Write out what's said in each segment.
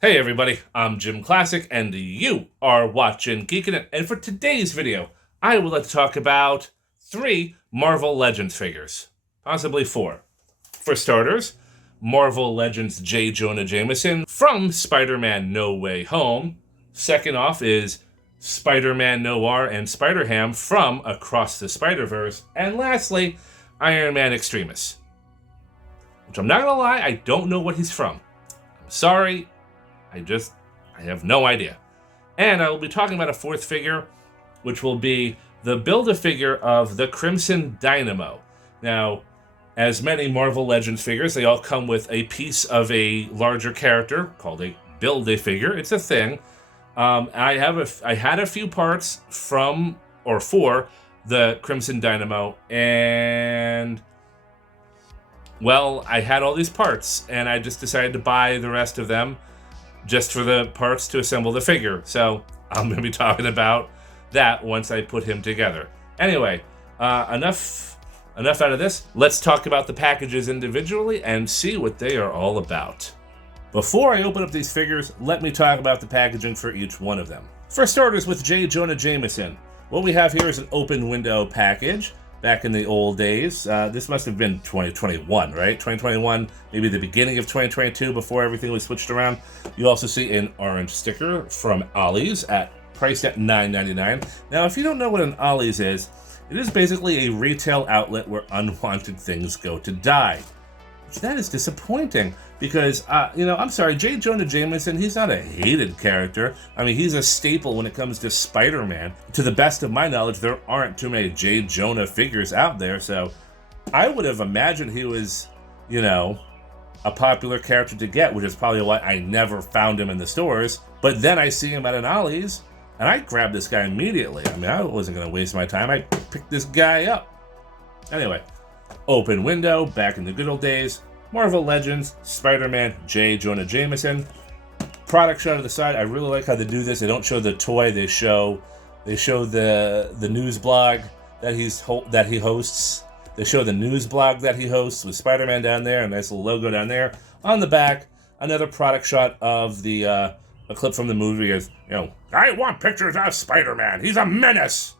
Hey everybody, I'm JimClassic, and you are watching Geekin. And for today's video, I would like to talk about 3 Marvel Legends figures. Possibly 4. For starters, Marvel Legends J. Jonah Jameson from Spider-Man No Way Home. Second off is Spider-Man Noir and Spider-Ham from Across the Spider-Verse. And lastly, Iron Man Extremis. Which I'm not gonna lie, I don't know what he's from. I'm sorry. I have no idea. And I will be talking about a 4th figure, which will be the Build-A-Figure of the Crimson Dynamo. Now, as many Marvel Legends figures, they all come with a piece of a larger character called a Build-A-Figure. It's a thing. I had a few parts from or for the Crimson Dynamo, and well, I had all these parts, and I just decided to buy the rest of them just for the parts to assemble the figure. So I'm going to be talking about that once I put him together. Anyway, enough out of this. Let's talk about the packages individually and see what they are all about. Before I open up these figures, let me talk about the packaging for each one of them. For starters, with J. Jonah Jameson, what we have here is an open window package. Back in the old days, this must have been 2021, right? 2021, maybe the beginning of 2022 before everything was switched around. You also see an orange sticker from Ollie's priced at $9.99. Now, if you don't know what an Ollie's is, it is basically a retail outlet where unwanted things go to die. That is disappointing because, I'm sorry, J. Jonah Jameson, he's not a hated character. I mean, he's a staple when it comes to Spider-Man. To the best of my knowledge, there aren't too many J. Jonah figures out there, so I would have imagined he was, a popular character to get, which is probably why I never found him in the stores. But then I see him at an Ollie's, and I grabbed this guy immediately. I mean, I wasn't going to waste my time. I picked this guy up. Anyway. Open window, back in the good old days. Marvel Legends, Spider-Man, J. Jonah Jameson. Product shot to the side. I really like how they do this. They don't show the toy. They show the news blog that he hosts. They show the news blog that he hosts with Spider-Man down there, a nice little logo down there. On the back, another product shot of a clip from the movie is, I want pictures of Spider-Man. He's a menace.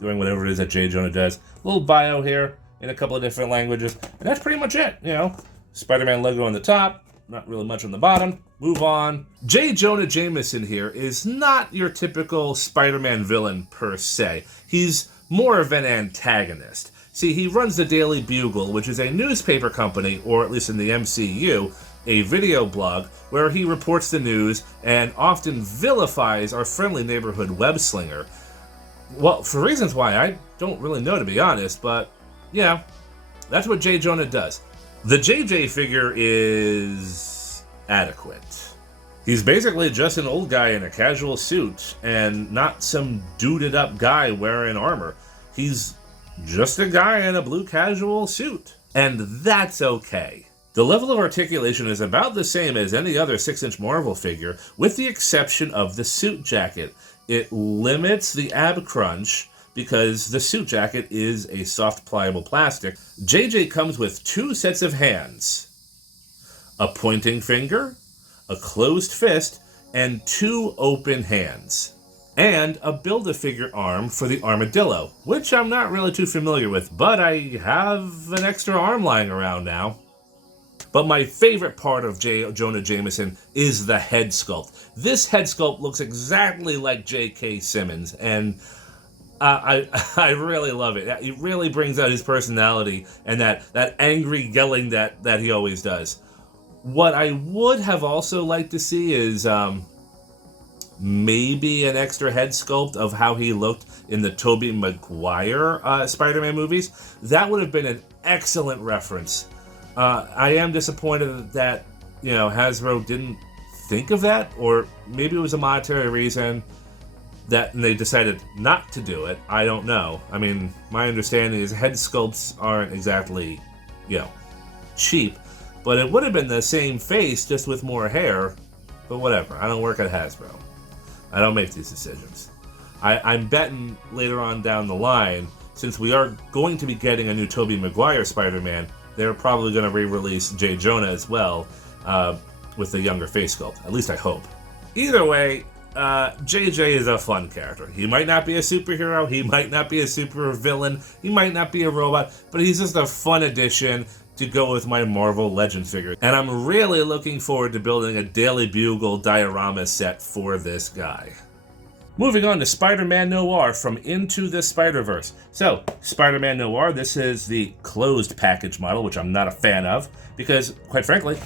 Doing whatever it is that J. Jonah does. A little bio here in a couple of different languages, and that's pretty much it. Spider-Man logo on the top, not really much on the bottom. Move on. J. Jonah Jameson here is not your typical Spider-Man villain per se. He's more of an antagonist. See, he runs the Daily Bugle, which is a newspaper company, or at least in the MCU, a video blog where he reports the news and often vilifies our friendly neighborhood web slinger. Well, for reasons why I don't really know, to be honest, but yeah, that's what J. Jonah does. The JJ figure is adequate. He's basically just an old guy in a casual suit and not some duded up guy wearing armor. He's just a guy in a blue casual suit, and that's okay. The level of articulation is about the same as any other 6-inch Marvel figure, with the exception of the suit jacket. It limits the ab crunch because the suit jacket is a soft, pliable plastic. JJ comes with 2 sets of hands, a pointing finger, a closed fist, and 2 open hands, and a Build-A-Figure arm for the armadillo, which I'm not really too familiar with, but I have an extra arm lying around now. But my favorite part of J. Jonah Jameson is the head sculpt. This head sculpt looks exactly like J.K. Simmons, and I really love it. It really brings out his personality and that angry yelling that he always does. What I would have also liked to see is maybe an extra head sculpt of how he looked in the Tobey Maguire Spider-Man movies. That would have been an excellent reference. I am disappointed that, Hasbro didn't think of that, or maybe it was a monetary reason that they decided not to do it. I don't know. I mean, my understanding is head sculpts aren't exactly, cheap, but it would have been the same face just with more hair, but whatever. I don't work at Hasbro. I don't make these decisions. I'm betting later on down the line, since we are going to be getting a new Tobey Maguire Spider-Man, they're probably going to re-release J. Jonah as well. with the younger face sculpt. At least I hope. Either way, JJ is a fun character. He might not be a superhero, he might not be a super villain, he might not be a robot, but he's just a fun addition to go with my Marvel Legends figure. And I'm really looking forward to building a Daily Bugle diorama set for this guy. Moving on to Spider-Man Noir from Into the Spider-Verse. So, Spider-Man Noir, this is the closed package model, which I'm not a fan of, because, quite frankly,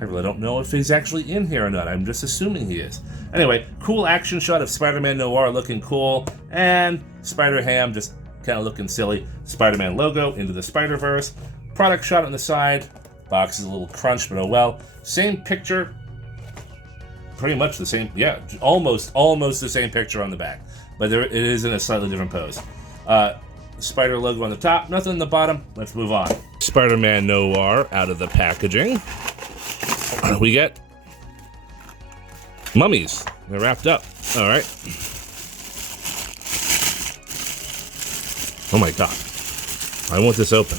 I really don't know if he's actually in here or not. I'm just assuming he is. Anyway, cool action shot of Spider-Man Noir looking cool, and Spider-Ham just kind of looking silly. Spider-Man logo, Into the Spider-Verse. Product shot on the side. Box is a little crunched, but oh well. Same picture. Pretty much the same, yeah, almost the same picture on the back, but it is in a slightly different pose. Spider logo on the top, nothing on the bottom. Let's move on. Spider-Man Noir out of the packaging. We get mummies. They're wrapped up. All right. Oh my god, I want this open.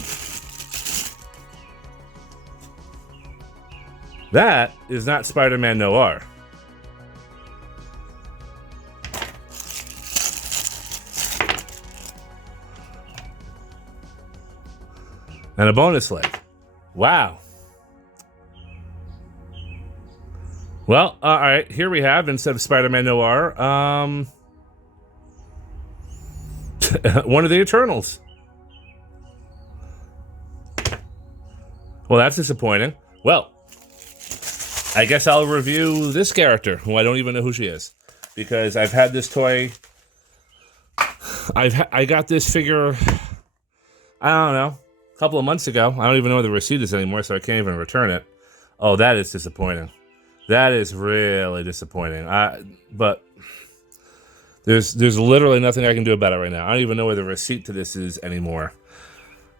That is not Spider-Man Noir. And a bonus leg. Wow. Well, all right. Here we have, instead of Spider-Man Noir, one of the Eternals. Well, that's disappointing. Well, I guess I'll review this character, who I don't even know who she is, because I've had this toy. I got this figure, I don't know, a couple of months ago. I don't even know where the receipt is anymore, so I can't even return it. Oh, that is disappointing. That is really disappointing. But there's literally nothing I can do about it right now. I don't even know where the receipt to this is anymore.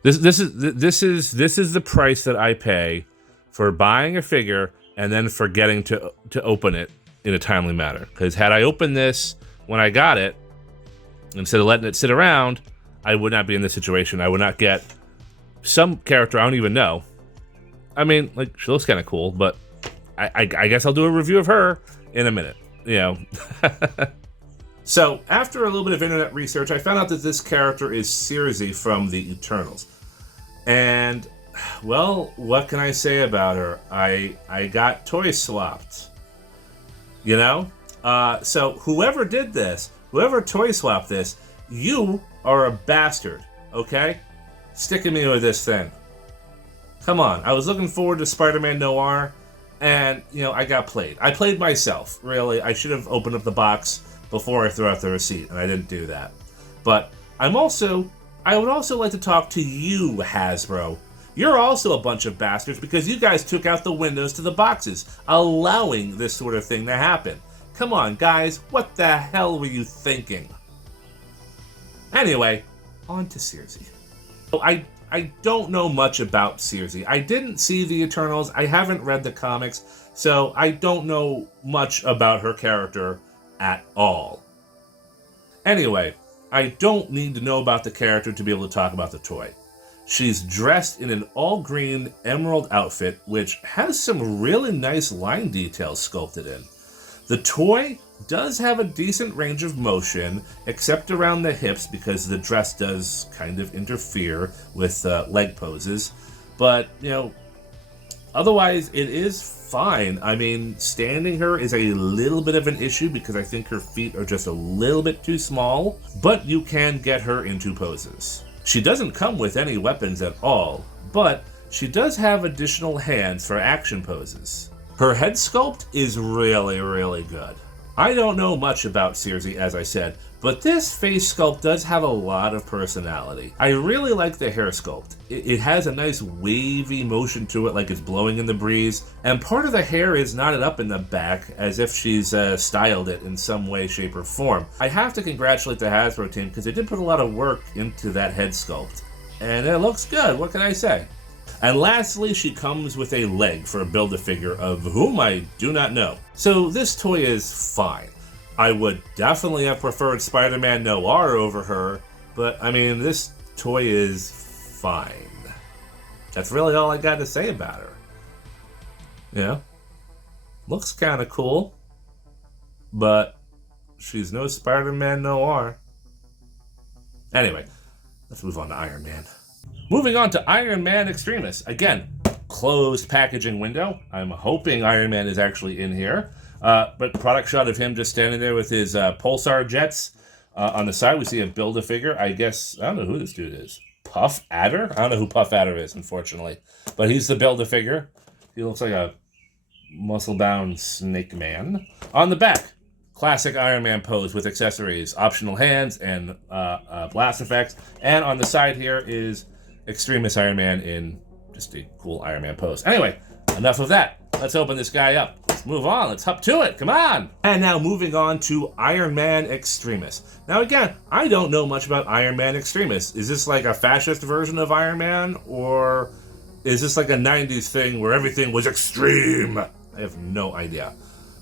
This is the price that I pay for buying a figure and then forgetting to open it in a timely manner. Because had I opened this when I got it, instead of letting it sit around, I would not be in this situation. I would not get some character I don't even know. I mean, like, she looks kind of cool, but I guess I'll do a review of her in a minute, you know. So, after a little bit of internet research, I found out that this character is Circe from the Eternals. And, well, what can I say about her? I got toy swapped, you know? So, whoever did this, whoever toy swapped this, you are a bastard, okay? Sticking me with this thing. Come on, I was looking forward to Spider-Man Noir, and, you know, I got played. I played myself, really. I should have opened up the box before I threw out the receipt, and I didn't do that. But I would also like to talk to you, Hasbro. You're also a bunch of bastards because you guys took out the windows to the boxes, allowing this sort of thing to happen. Come on, guys, what the hell were you thinking? Anyway, on to Circe. I don't know much about Circe. I didn't see the Eternals. I haven't read the comics, so I don't know much about her character at all. Anyway, I don't need to know about the character to be able to talk about the toy. She's dressed in an all-green emerald outfit, which has some really nice line details sculpted in. The toy does have a decent range of motion, except around the hips because the dress does kind of interfere with leg poses. But, you know, otherwise it is fine. I mean, standing her is a little bit of an issue because I think her feet are just a little bit too small, but you can get her into poses. She doesn't come with any weapons at all, but she does have additional hands for action poses. Her head sculpt is really, really good. I don't know much about Circe, as I said, but this face sculpt does have a lot of personality. I really like the hair sculpt. It has a nice wavy motion to it, like it's blowing in the breeze, and part of the hair is knotted up in the back as if she's styled it in some way, shape, or form. I have to congratulate the Hasbro team because they did put a lot of work into that head sculpt, and it looks good, what can I say? And lastly, she comes with a leg for a Build-A-Figure of whom I do not know. So this toy is fine. I would definitely have preferred Spider-Man Noir over her, but I mean, this toy is fine. That's really all I got to say about her. Yeah. Looks kind of cool, but she's no Spider-Man noir. Anyway, let's move on to Iron Man. Moving on to Iron Man Extremis. Again, closed packaging window. I'm hoping Iron Man is actually in here. But product shot of him just standing there with his pulsar jets. On the side, we see a Build-A-Figure. I guess, I don't know who this dude is. Puff Adder? I don't know who Puff Adder is, unfortunately. But he's the Build-A-Figure. He looks like a muscle-bound snake man. On the back, classic Iron Man pose with accessories, optional hands, and blast effects. And on the side here is Extremis Iron Man in just a cool Iron Man pose. Anyway, enough of that. Let's open this guy up. Let's move on. Let's hop to it. Come on. And now moving on to Iron Man Extremis. Now again, I don't know much about Iron Man Extremis. Is this like a fascist version of Iron Man? Or is this like a 90s thing where everything was extreme? I have no idea.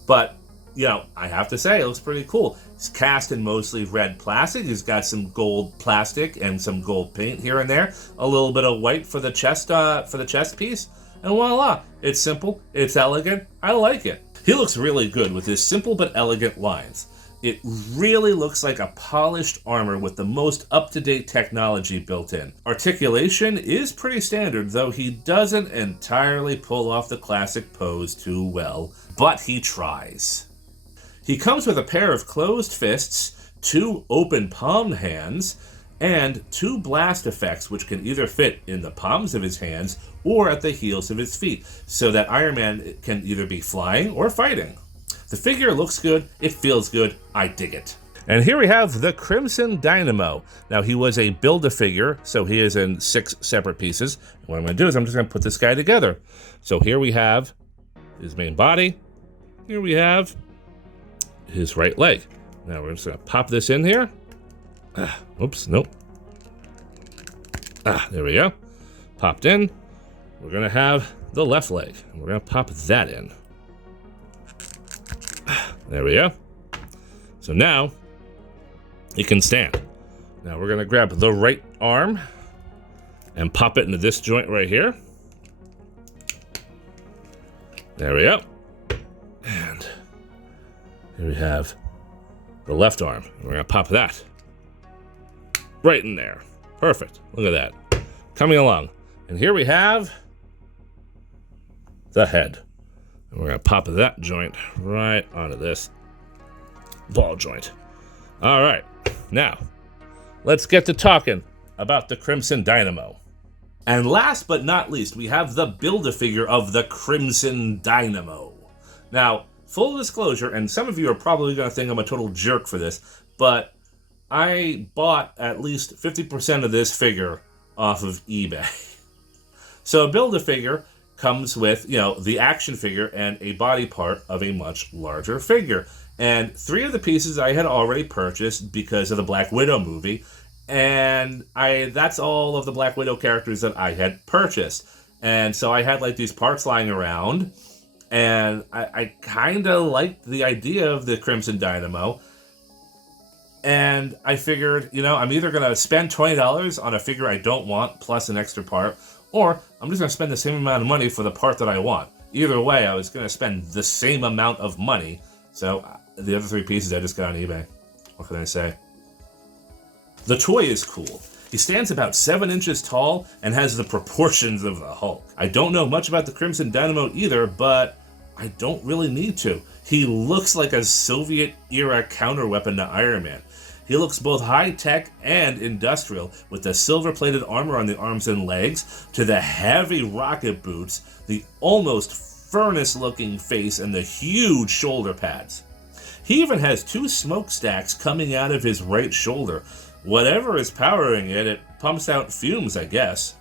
But, you know, I have to say, it looks pretty cool. It's cast in mostly red plastic. He's got some gold plastic and some gold paint here and there. A little bit of white for the chest piece. And voila, it's simple, it's elegant, I like it. He looks really good with his simple but elegant lines. It really looks like a polished armor with the most up-to-date technology built in. Articulation is pretty standard, though he doesn't entirely pull off the classic pose too well, but he tries. He comes with a pair of closed fists, 2 open palmed hands, and 2 blast effects which can either fit in the palms of his hands or at the heels of his feet, so that Iron Man can either be flying or fighting. The figure looks good, it feels good, I dig it. And here we have the Crimson Dynamo. Now he was a Build-A-Figure, so he is in 6 separate pieces. And what I'm going to do is I'm just going to put this guy together. So here we have his main body, here we have his right leg. Now we're just going to pop this in here. Oops, nope. There we go. Popped in. We're going to have the left leg. And we're going to pop that in. There we go. So now, he can stand. Now we're going to grab the right arm and pop it into this joint right here. There we go. And here we have the left arm. We're going to pop that right in there. Perfect. Look at that. Coming along. And here we have the head. And we're going to pop that joint right onto this ball joint. All right. Now, let's get to talking about the Crimson Dynamo. And last but not least, we have the Build-A-Figure of the Crimson Dynamo. Now, full disclosure, and some of you are probably going to think I'm a total jerk for this, but I bought at least 50% of this figure off of eBay. So a Build-A-Figure comes with, you know, the action figure and a body part of a much larger figure. And 3 of the pieces I had already purchased because of the Black Widow movie, and that's all of the Black Widow characters that I had purchased. And so I had like these parts lying around, and I kind of liked the idea of the Crimson Dynamo. And I figured, you know, I'm either going to spend $20 on a figure I don't want plus an extra part, or I'm just going to spend the same amount of money for the part that I want. Either way, I was going to spend the same amount of money. So the other 3 pieces I just got on eBay. What can I say? The toy is cool. He stands about 7 inches tall and has the proportions of the Hulk. I don't know much about the Crimson Dynamo either, but I don't really need to. He looks like a Soviet-era counterweapon to Iron Man. He looks both high-tech and industrial, with the silver-plated armor on the arms and legs, to the heavy rocket boots, the almost furnace-looking face, and the huge shoulder pads. He even has 2 smokestacks coming out of his right shoulder. Whatever is powering it, it pumps out fumes, I guess.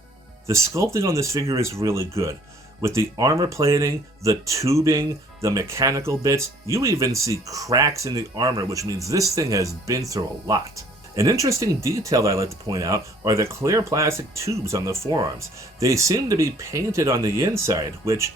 The sculpting on this figure is really good. With the armor plating, the tubing, the mechanical bits, you even see cracks in the armor, which means this thing has been through a lot. An interesting detail that I like to point out are the clear plastic tubes on the forearms. They seem to be painted on the inside, which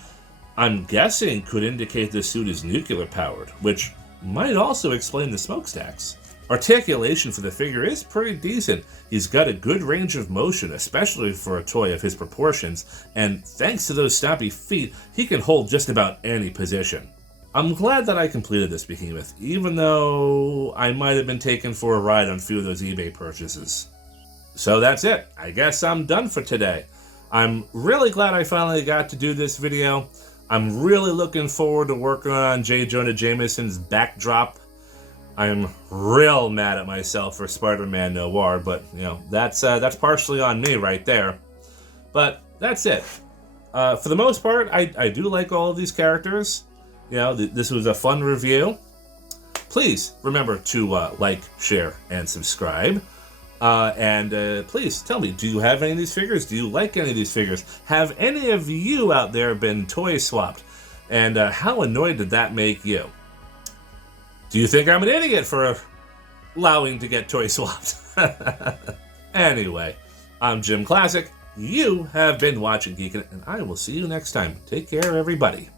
I'm guessing could indicate the suit is nuclear powered, which might also explain the smokestacks. Articulation for the figure is pretty decent. He's got a good range of motion, especially for a toy of his proportions, and thanks to those stompy feet, he can hold just about any position. I'm glad that I completed this behemoth, even though I might have been taken for a ride on a few of those eBay purchases. So that's it. I guess I'm done for today. I'm really glad I finally got to do this video. I'm really looking forward to working on J. Jonah Jameson's backdrop. I'm real mad at myself for Spider-Man Noir, but you know that's partially on me right there. But that's it. For the most part, I do like all of these characters. You know, this was a fun review. Please remember to like, share, and subscribe. Please tell me, do you have any of these figures? Do you like any of these figures? Have any of you out there been toy swapped? And how annoyed did that make you? Do you think I'm an idiot for allowing to get toy swapped? Anyway, I'm JimClassic. You have been watching Geekin, and I will see you next time. Take care, everybody.